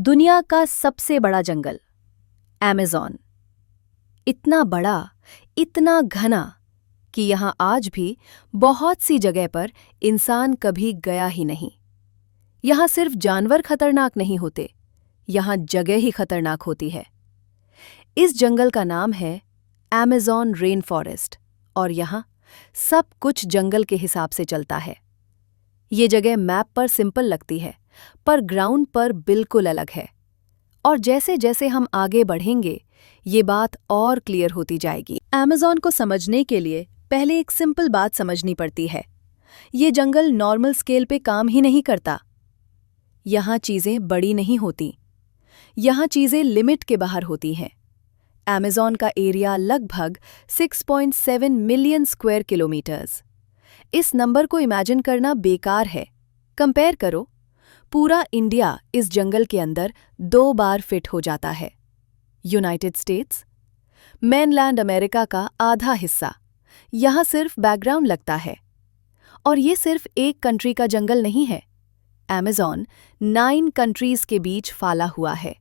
दुनिया का सबसे बड़ा जंगल अमेज़न। इतना बड़ा, इतना घना कि यहाँ आज भी बहुत सी जगह पर इंसान कभी गया ही नहीं। यहाँ सिर्फ जानवर खतरनाक नहीं होते, यहाँ जगह ही खतरनाक होती है। इस जंगल का नाम है अमेज़न रेन फॉरेस्ट और यहाँ सब कुछ जंगल के हिसाब से चलता है। ये जगह मैप पर सिंपल लगती है, पर ग्राउंड पर बिल्कुल अलग है। और जैसे जैसे हम आगे बढ़ेंगे, ये बात और क्लियर होती जाएगी। अमेज़न को समझने के लिए पहले एक सिंपल बात समझनी पड़ती है। ये जंगल नॉर्मल स्केल पे काम ही नहीं करता। यहाँ चीज़ें बड़ी नहीं होती, यहाँ चीज़ें लिमिट के बाहर होती हैं। अमेज़न का एरिया लगभग 6.7 मिलियन स्क्वायर किलोमीटर्स। इस नंबर को इमेजिन करना बेकार है। कंपेयर करो, पूरा इंडिया इस जंगल के अंदर 2 बार फिट हो जाता है। यूनाइटेड स्टेट्स, मेनलैंड अमेरिका का आधा हिस्सा, यहाँ सिर्फ बैकग्राउंड लगता है। और ये सिर्फ एक कंट्री का जंगल नहीं है। अमेज़न 9 कंट्रीज के बीच फैला हुआ है।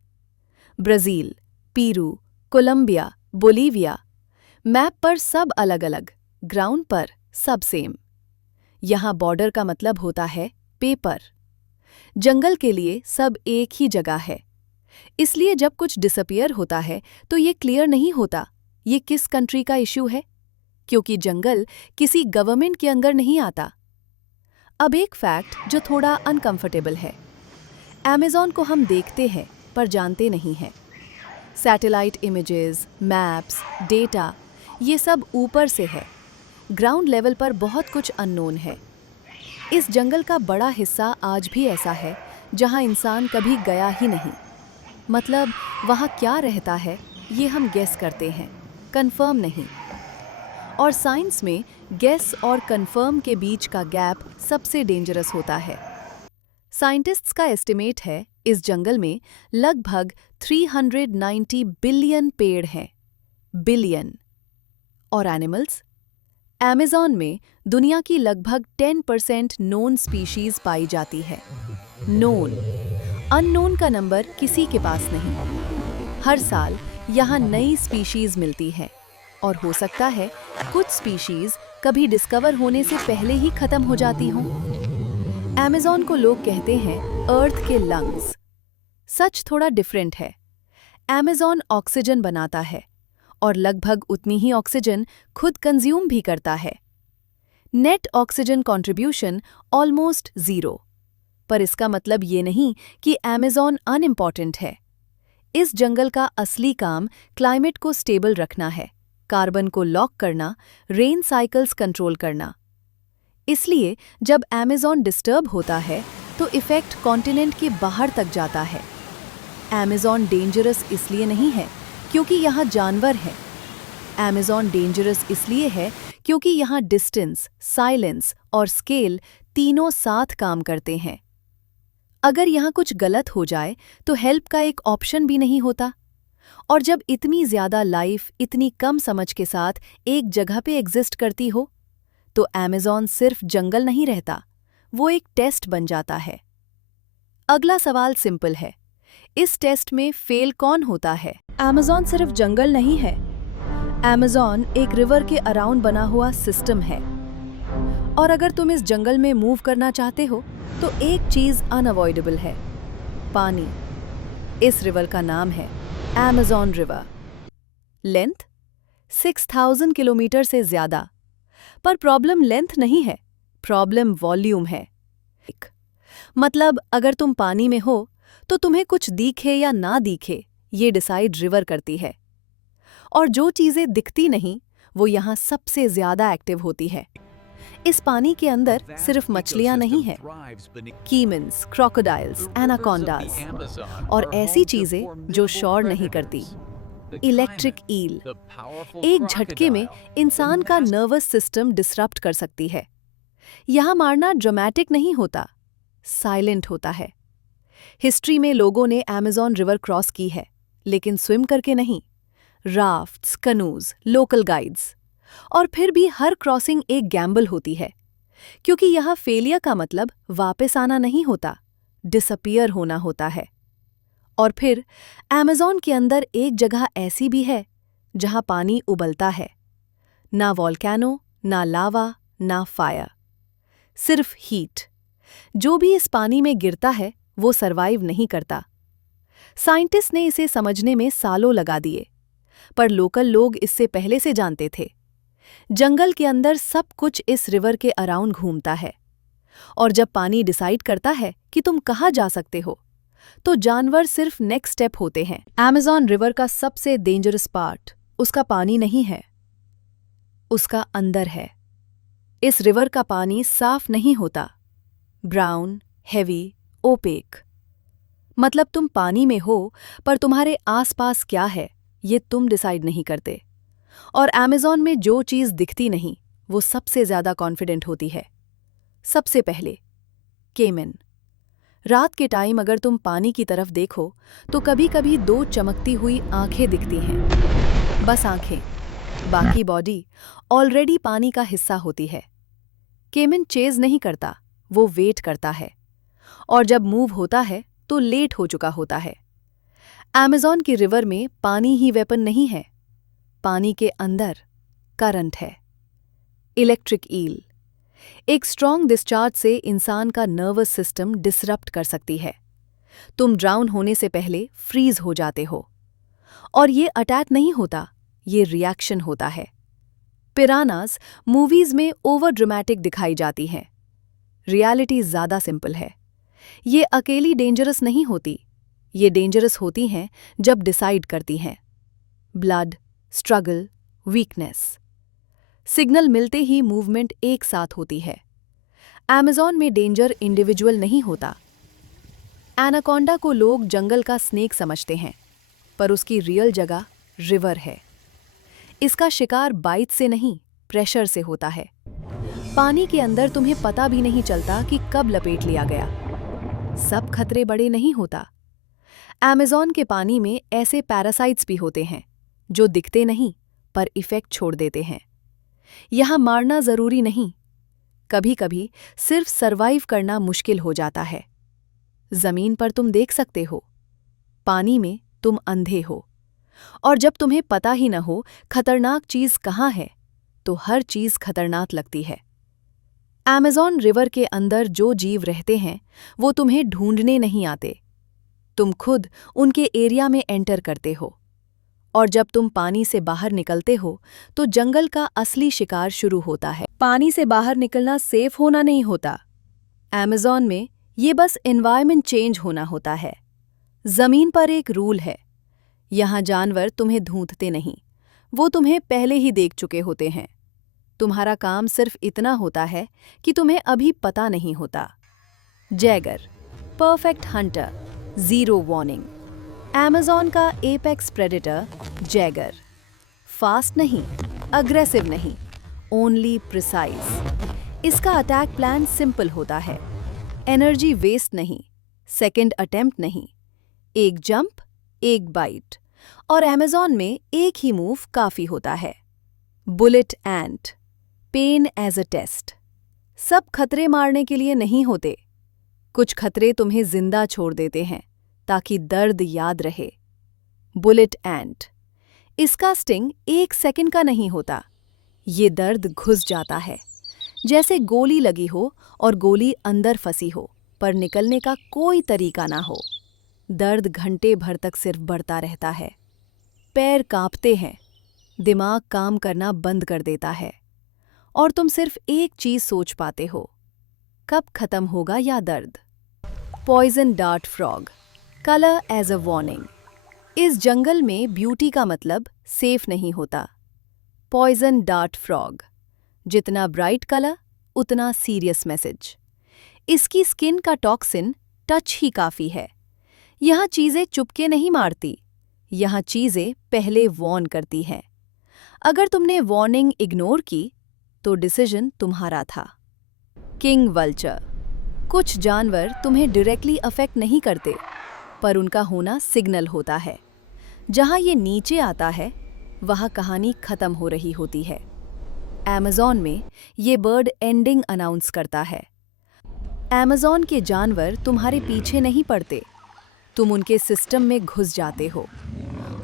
Brazil, Peru, Colombia, Bolivia. Map पर सब अलग अलग, ग्राउंड पर सब सेम। यहाँ बॉर्डर का मतलब होता है पेपर। जंगल के लिए सब एक ही जगह है। इसलिए जब कुछ डिसअपियर होता है तो ये क्लियर नहीं होता ये किस कंट्री का इशू है, क्योंकि जंगल किसी गवर्नमेंट के अंदर नहीं आता। अब एक फैक्ट जो थोड़ा अनकंफर्टेबल है। अमेज़न को हम देखते हैं पर जानते नहीं हैं। सैटेलाइट इमेजेस, मैप्स, डेटा, ये सब ऊपर से है। ग्राउंड लेवल पर बहुत कुछ अननोन है। इस जंगल का बड़ा हिस्सा आज भी ऐसा है जहां इंसान कभी गया ही नहीं। मतलब वहां क्या रहता है ये हम गेस करते हैं, कंफर्म नहीं। और साइंस में गेस और कंफर्म के बीच का गैप सबसे डेंजरस होता है। साइंटिस्ट्स का एस्टिमेट है इस जंगल में लगभग 390 बिलियन पेड़ हैं। बिलियन। और एनिमल्स? अमेज़न में दुनिया की लगभग 10% नोन स्पीशीज पाई जाती है। नोन। अननोन का नंबर किसी के पास नहीं। हर साल यहाँ नई स्पीशीज मिलती है और हो सकता है कुछ स्पीशीज कभी डिस्कवर होने से पहले ही खत्म हो जाती हों। अमेज़न को लोग कहते हैं अर्थ के लंग्स। सच थोड़ा डिफरेंट है। अमेज़न ऑक्सीजन बनाता है और लगभग उतनी ही ऑक्सीजन खुद कंज्यूम भी करता है। Net oxygen contribution almost 0। पर इसका मतलब ये नहीं कि अमेज़न अनइम्पॉर्टेंट है। इस जंगल का असली काम क्लाइमेट को स्टेबल रखना है, कार्बन को लॉक करना, रेन साइकिल्स कंट्रोल करना। इसलिए जब अमेज़न डिस्टर्ब होता है तो इफेक्ट कॉन्टिनेंट के बाहर तक जाता है। अमेज़न डेंजरस इसलिए नहीं है क्योंकि यहाँ जानवर हैं। अमेज़न डेंजरस इसलिए है क्योंकि यहाँ डिस्टेंस, साइलेंस और स्केल तीनों साथ काम करते हैं। अगर यहाँ कुछ गलत हो जाए तो हेल्प का एक ऑप्शन भी नहीं होता। और जब इतनी ज़्यादा लाइफ इतनी कम समझ के साथ एक जगह पे एग्जिस्ट करती हो, तो अमेज़न सिर्फ जंगल नहीं रहता, वो एक टेस्ट बन जाता है। अगला सवाल सिंपल है, इस टेस्ट में फेल कौन होता है? अमेज़न सिर्फ जंगल नहीं है। अमेज़न एक रिवर के अराउंड बना हुआ सिस्टम है। और अगर तुम इस जंगल में मूव करना चाहते हो तो एक चीज़ अनअवॉइडेबल है, पानी। इस रिवर का नाम है अमेज़न रिवर। लेंथ 6000 किलोमीटर से ज़्यादा। पर प्रॉब्लम लेंथ नहीं है, प्रॉब्लम वॉल्यूम है। मतलब अगर तुम पानी में हो तो तुम्हें कुछ दिखे या ना दिखे, ये डिसाइड रिवर करती है। और जो चीज़ें दिखती नहीं वो यहाँ सबसे ज़्यादा एक्टिव होती है। इस पानी के अंदर सिर्फ मछलियाँ नहीं हैं, कीमन्स, क्रोकोडाइल्स, एनाकोंडास और ऐसी चीज़ें जो शोर नहीं करती। इलेक्ट्रिक ईल एक झटके में इंसान का नर्वस सिस्टम डिसरप्ट कर सकती है। यहाँ मारना ड्रामेटिक नहीं होता, साइलेंट होता है। हिस्ट्री में लोगों ने अमेज़न रिवर क्रॉस की है, लेकिन स्विम करके नहीं। Rafts, canoes, local guides. और फिर भी हर क्रॉसिंग एक गैम्बल होती है, क्योंकि यहाँ फेलियर का मतलब वापस आना नहीं होता, डिसअपियर होना होता है। और फिर अमेज़न के अंदर एक जगह ऐसी भी है जहां पानी उबलता है। ना वॉल्केनो, ना लावा, ना फायर, सिर्फ हीट। जो भी इस पानी में गिरता है वो सरवाइव नहीं करता। साइंटिस्ट ने इसे समझने में सालों लगा दिए, पर लोकल लोग इससे पहले से जानते थे। जंगल के अंदर सब कुछ इस रिवर के अराउंड घूमता है, और जब पानी डिसाइड करता है कि तुम कहाँ जा सकते हो, तो जानवर सिर्फ नेक्स्ट स्टेप होते हैं। अमेज़न रिवर का सबसे डेंजरस पार्ट उसका पानी नहीं है, उसका अंदर है। इस रिवर का पानी साफ नहीं होता, ब्राउन, हेवी, ओपेक। मतलब तुम पानी में हो, पर तुम्हारे आसपास क्या है ये तुम डिसाइड नहीं करते। और अमेज़न में जो चीज़ दिखती नहीं वो सबसे ज़्यादा कॉन्फिडेंट होती है। सबसे पहले केमन। रात के टाइम अगर तुम पानी की तरफ देखो तो कभी कभी दो चमकती हुई आंखें दिखती हैं। बस आंखें, बाकी बॉडी ऑलरेडी पानी का हिस्सा होती है। केमन चेज नहीं करता, वो वेट करता है, और जब मूव होता है तो लेट हो चुका होता है। अमेज़न की रिवर में पानी ही वेपन नहीं है, पानी के अंदर करंट है। इलेक्ट्रिक ईल एक स्ट्रॉन्ग डिस्चार्ज से इंसान का नर्वस सिस्टम डिसरप्ट कर सकती है। तुम ड्राउन होने से पहले फ्रीज हो जाते हो। और ये अटैक नहीं होता, ये रिएक्शन होता है। पिरानास मूवीज में ओवर ड्रामेटिक दिखाई जाती हैं। रियलिटी ज़्यादा सिंपल है। ये अकेली डेंजरस नहीं होती, ये डेंजरस होती हैं जब डिसाइड करती हैं। Blood, struggle, weakness. सिग्नल मिलते ही मूवमेंट एक साथ होती है। अमेज़न में डेंजर इंडिविजुअल नहीं होता। एनाकोंडा को लोग जंगल का स्नेक समझते हैं, पर उसकी रियल जगह रिवर है। इसका शिकार बाइट से नहीं, प्रेशर से होता है। पानी के अंदर तुम्हें पता भी नहीं चलता कि कब लपेट लिया गया। सब खतरे बड़े नहीं होता। अमेज़न के पानी में ऐसे पैरासाइट्स भी होते हैं जो दिखते नहीं पर इफेक्ट छोड़ देते हैं। यहां मारना जरूरी नहीं, कभी कभी सिर्फ सरवाइव करना मुश्किल हो जाता है। जमीन पर तुम देख सकते हो, पानी में तुम अंधे हो। और जब तुम्हें पता ही न हो खतरनाक चीज कहाँ है, तो हर चीज खतरनाक लगती है। अमेज़न रिवर के अंदर जो जीव रहते हैं वो तुम्हें ढूंढने नहीं आते, तुम खुद उनके एरिया में एंटर करते हो। और जब तुम पानी से बाहर निकलते हो तो जंगल का असली शिकार शुरू होता है। पानी से बाहर निकलना सेफ होना नहीं होता। अमेज़न में ये बस एनवायरनमेंट चेंज होना होता है। जमीन पर एक रूल है, यहाँ जानवर तुम्हें ढूंढते नहीं, वो तुम्हें पहले ही देख चुके होते हैं। तुम्हारा काम सिर्फ इतना होता है कि तुम्हें अभी पता नहीं होता। Jaeger, perfect Hunter, zero warning. Amazon का एपेक्स प्रेडेटर जैगर। फास्ट नहीं, अग्रेसिव नहीं, ओनली प्रिसाइज। इसका अटैक प्लान सिंपल होता है। एनर्जी वेस्ट नहीं, सेकंड अटेम्प्ट नहीं, एक जंप, एक बाइट। और अमेज़न में एक ही मूव काफी होता है। Bullet ant, pain as a test. सब खतरे मारने के लिए नहीं होते, कुछ खतरे तुम्हें जिंदा छोड़ देते हैं ताकि दर्द याद रहे। बुलेट एंट, इसका स्टिंग 1 सेकंड का नहीं होता, ये दर्द घुस जाता है, जैसे गोली लगी हो और गोली अंदर फंसी हो पर निकलने का कोई तरीका ना हो। दर्द घंटे भर तक सिर्फ बढ़ता रहता है। पैर कांपते हैं, दिमाग काम करना बंद कर देता है, और तुम सिर्फ एक चीज सोच पाते हो, कब खत्म होगा यह दर्द। Poison dart frog, colour as a warning. इस जंगल में ब्यूटी का मतलब सेफ नहीं होता। पॉइजन डार्ट फ्रॉग, जितना ब्राइट कलर उतना सीरियस मैसेज। इसकी स्किन का टॉक्सिन टच ही काफी है। यहाँ चीजें चुपके नहीं मारती, यहाँ चीजें पहले वार्न करती हैं। अगर तुमने वार्निंग इग्नोर की तो डिसीजन तुम्हारा था। किंग वल्चर, कुछ जानवर तुम्हें डायरेक्टली अफेक्ट नहीं करते, पर उनका होना सिग्नल होता है। जहां ये नीचे आता है वहां कहानी खत्म हो रही होती है। अमेज़न में ये बर्ड एंडिंग अनाउंस करता है। अमेज़न के जानवर तुम्हारे पीछे नहीं पड़ते, तुम उनके सिस्टम में घुस जाते हो।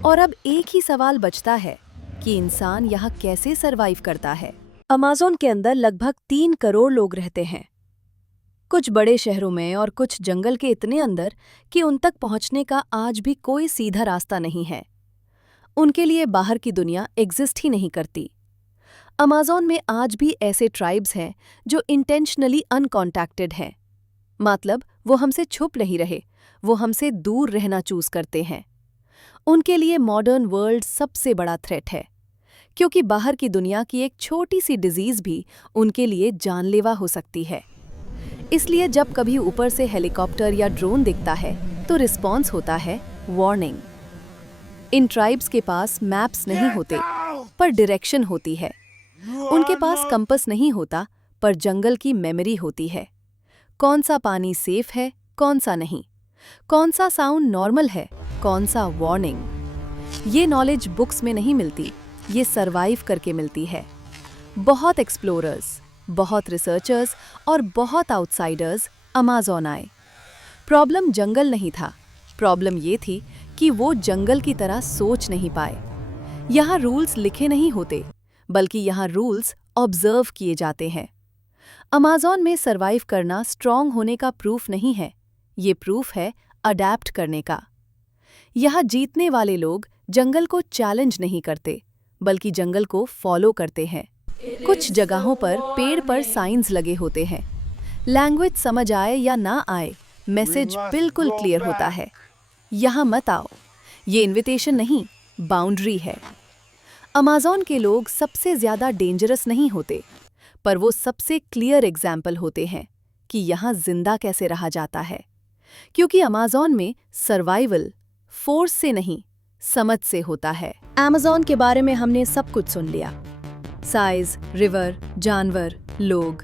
और अब एक ही सवाल बचता है कि इंसान यहाँ कैसे सरवाइव करता है। अमेज़न के अंदर लगभग 3 करोड़ लोग रहते हैं, कुछ बड़े शहरों में और कुछ जंगल के इतने अंदर कि उन तक पहुंचने का आज भी कोई सीधा रास्ता नहीं है। उनके लिए बाहर की दुनिया एग्जिस्ट ही नहीं करती। अमेज़न में आज भी ऐसे ट्राइब्स हैं जो इंटेंशनली अनकॉन्टैक्टेड हैं, मतलब वो हमसे छुप नहीं रहे, वो हमसे दूर रहना चूज करते हैं। उनके लिए मॉडर्न वर्ल्ड सबसे बड़ा थ्रेट है, क्योंकि बाहर की दुनिया की एक छोटी सी डिजीज भी उनके लिए जानलेवा हो सकती है। इसलिए जब कभी ऊपर से हेलीकॉप्टर या ड्रोन दिखता है तो रिस्पॉन्स होता है वार्निंग। इन ट्राइब्स के पास मैप्स नहीं होते पर डायरेक्शन होती है। उनके पास कंपास नहीं होता पर जंगल की मेमोरी होती है। कौन सा पानी सेफ है, कौन सा नहीं, कौन सा साउंड नॉर्मल है, कौन सा वार्निंग। ये नॉलेज बुक्स में नहीं मिलती, ये सरवाइव करके मिलती है। बहुत एक्सप्लोरर्स, बहुत रिसर्चर्स और बहुत आउटसाइडर्स अमेज़न आए। प्रॉब्लम जंगल नहीं था, प्रॉब्लम ये थी कि वो जंगल की तरह सोच नहीं पाए। यहाँ रूल्स लिखे नहीं होते, बल्कि यहाँ रूल्स ऑब्जर्व किए जाते हैं। अमेज़न में सरवाइव करना स्ट्रॉन्ग होने का प्रूफ नहीं है, ये प्रूफ है अडैप्ट करने का। यहाँ जीतने वाले लोग जंगल को चैलेंज नहीं करते, बल्कि जंगल को फॉलो करते हैं। कुछ जगहों पर पेड़ पर साइंस लगे होते हैं। लैंग्वेज समझ आए या ना आए, मैसेज बिल्कुल क्लियर होता है, यहाँ मत आओ। ये इनविटेशन नहीं, बाउंड्री है। अमेज़न के लोग सबसे ज़्यादा डेंजरस नहीं होते, पर वो सबसे क्लियर एग्जाम्पल होते हैं कि यहाँ जिंदा कैसे रहा जाता है। क्योंकि अमेज़न में सर्वाइवल फोर्स से नहीं, समझ से होता है। अमेज़न के बारे में हमने सब कुछ सुन लिया, साइज, रिवर, जानवर, लोग।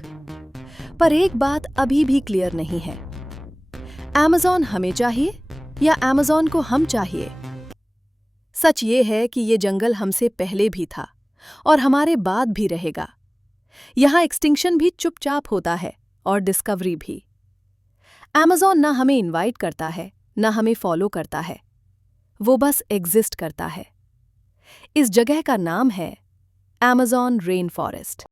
पर एक बात अभी भी क्लियर नहीं है, अमेज़न हमें चाहिए या अमेज़न को हम चाहिए। सच ये है कि ये जंगल हमसे पहले भी था और हमारे बाद भी रहेगा। यहाँ एक्सटिंक्शन भी चुपचाप होता है और डिस्कवरी भी। अमेज़न ना हमें इनवाइट करता है, ना हमें फॉलो करता है, वो बस एग्जिस्ट करता है। इस जगह का नाम है अमेज़न रेन फॉरेस्ट।